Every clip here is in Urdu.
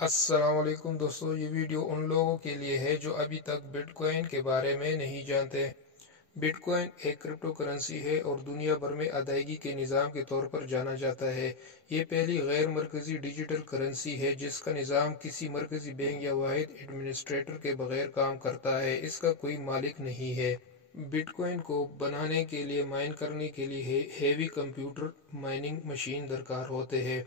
السلام علیکم دوستو، یہ ویڈیو ان لوگوں کے لیے ہے جو ابھی تک بٹ کوائن کے بارے میں نہیں جانتے۔ بٹ کوائن ایک کرپٹو کرنسی ہے اور دنیا بھر میں ادائیگی کے نظام کے طور پر جانا جاتا ہے۔ یہ پہلی غیر مرکزی ڈیجیٹل کرنسی ہے جس کا نظام کسی مرکزی بینک یا واحد ایڈمنسٹریٹر کے بغیر کام کرتا ہے۔ اس کا کوئی مالک نہیں ہے۔ بٹ کوائن کو بنانے کے لیے مائن کرنے کے لیے ہیوی کمپیوٹر مائننگ مشین درکار ہوتے ہیں۔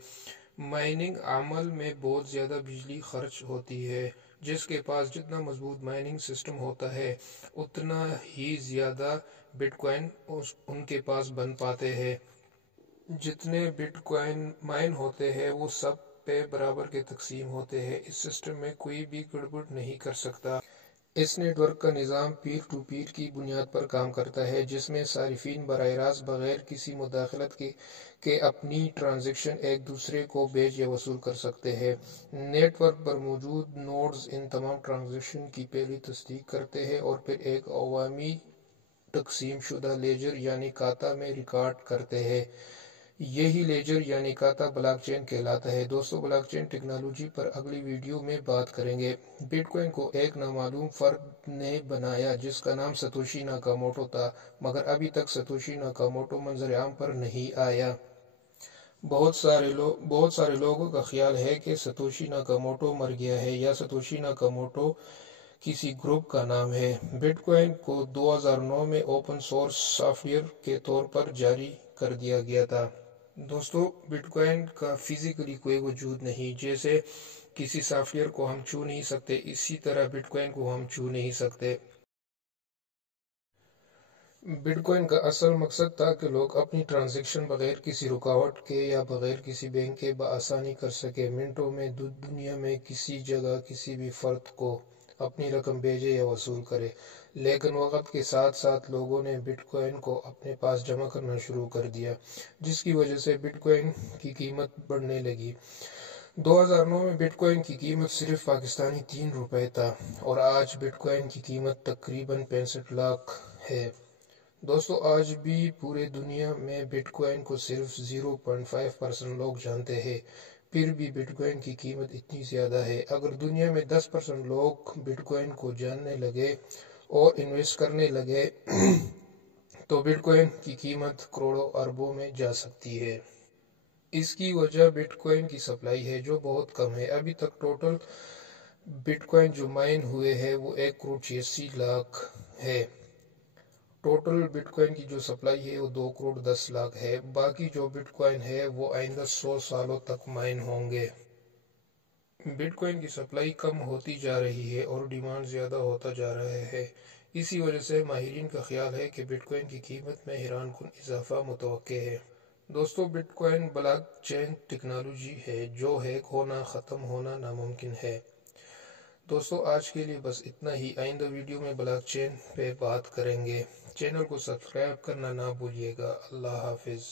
مائننگ عمل میں بہت زیادہ بجلی خرچ ہوتی ہے۔ جس کے پاس جتنا مضبوط مائننگ سسٹم ہوتا ہے اتنا ہی زیادہ بٹ کوائن ان کے پاس بن پاتے ہیں۔ جتنے بٹ کوائن مائن ہوتے ہیں وہ سب پہ برابر کے تقسیم ہوتے ہیں۔ اس سسٹم میں کوئی بھی گڑبڑ نہیں کر سکتا۔ اس نیٹ ورک کا نظام پیر ٹو پیر کی بنیاد پر کام کرتا ہے جس میں صارفین براہ راست بغیر کسی مداخلت کے اپنی ٹرانزیکشن ایک دوسرے کو بھیج یا وصول کر سکتے ہیں۔ نیٹ ورک پر موجود نوڈز ان تمام ٹرانزیکشن کی پہلی تصدیق کرتے ہیں اور پھر ایک عوامی تقسیم شدہ لیجر یعنی کھاتہ میں ریکارڈ کرتے ہیں۔ یہی لیجر یعنی کھاتہ بلاک چین کہلاتا ہے۔ دوستو، بلاک چین ٹیکنالوجی پر اگلی ویڈیو میں بات کریں گے۔ بٹ کوائن کو ایک نامعلوم فرد نے بنایا جس کا نام ستوشی ناکاموٹو تھا، مگر ابھی تک ستوشی ناکاموٹو منظر عام پر نہیں آیا۔ بہت سارے لوگوں کا خیال ہے کہ ستوشی ناکاموٹو مر گیا ہے یا ستوشی ناکاموٹو کسی گروپ کا نام ہے۔ بٹ کوائن کو 2009 میں اوپن سورس سافٹ ویئر کے طور پر جاری کر دیا گیا تھا۔ دوستو، بٹ کوائن کا فزیکلی کوئی وجود نہیں۔ جیسے کسی سافٹ ویئر کو ہم چھو نہیں سکتے، اسی طرح بٹ کوائن کو ہم چھو نہیں سکتے۔ بٹ کوائن کا اصل مقصد تھا کہ لوگ اپنی ٹرانزیکشن بغیر کسی رکاوٹ کے یا بغیر کسی بینک کے بآسانی کر سکیں۔ منٹوں میں دنیا میں کسی جگہ کسی بھی فرد کو اپنی رقم بھیجے یا وصول کرے۔ لیکن وقت کے ساتھ ساتھ لوگوں نے بٹ کوائن کو اپنے پاس جمع کرنا شروع کر دیا، جس کی وجہ سے بٹ کوائن کی قیمت بڑھنے لگی۔ 2009 میں بٹ کوائن کی قیمت صرف پاکستانی 3 روپے تھا اور آج بٹ کوائن کی قیمت تقریباً 65 لاکھ ہے۔ دوستو، آج بھی پورے دنیا میں بٹ کوائن کو صرف 0.5% لوگ جانتے ہیں، پھر بھی بٹ کوائن کی قیمت اتنی زیادہ ہے۔ اگر دنیا میں 10% لوگ بٹ کوائن کو جاننے لگے اور انویسٹ کرنے لگے تو بٹ کوائن کی قیمت کروڑوں اربوں میں جا سکتی ہے۔ اس کی وجہ بٹ کوائن کی سپلائی ہے جو بہت کم ہے۔ ابھی تک ٹوٹل بٹ کوائن جو مائن ہوئے ہیں وہ 1.86 کروڑ ہے۔ ٹوٹل بٹ کوائن کی جو سپلائی ہے وہ 2.10 کروڑ ہے۔ باقی جو بٹ کوائن ہے وہ آئندہ 100 سالوں تک مائن ہوں گے۔ بٹ کوائن کی سپلائی کم ہوتی جا رہی ہے اور ڈیمانڈ زیادہ ہوتا جا رہا ہے۔ اسی وجہ سے ماہرین کا خیال ہے کہ بٹ کوائن کی قیمت میں حیران کن اضافہ متوقع ہے۔ دوستو، bitcoin blockchain technology ہے جو ہیک ہونا ختم ہونا ناممکن ہے۔ دوستو، آج کے لیے بس اتنا ہی۔ آئندہ ویڈیو میں بلاک چین پہ بات کریں گے۔ چینل کو سبسکرائب کرنا نہ بھولیے گا۔ اللہ حافظ۔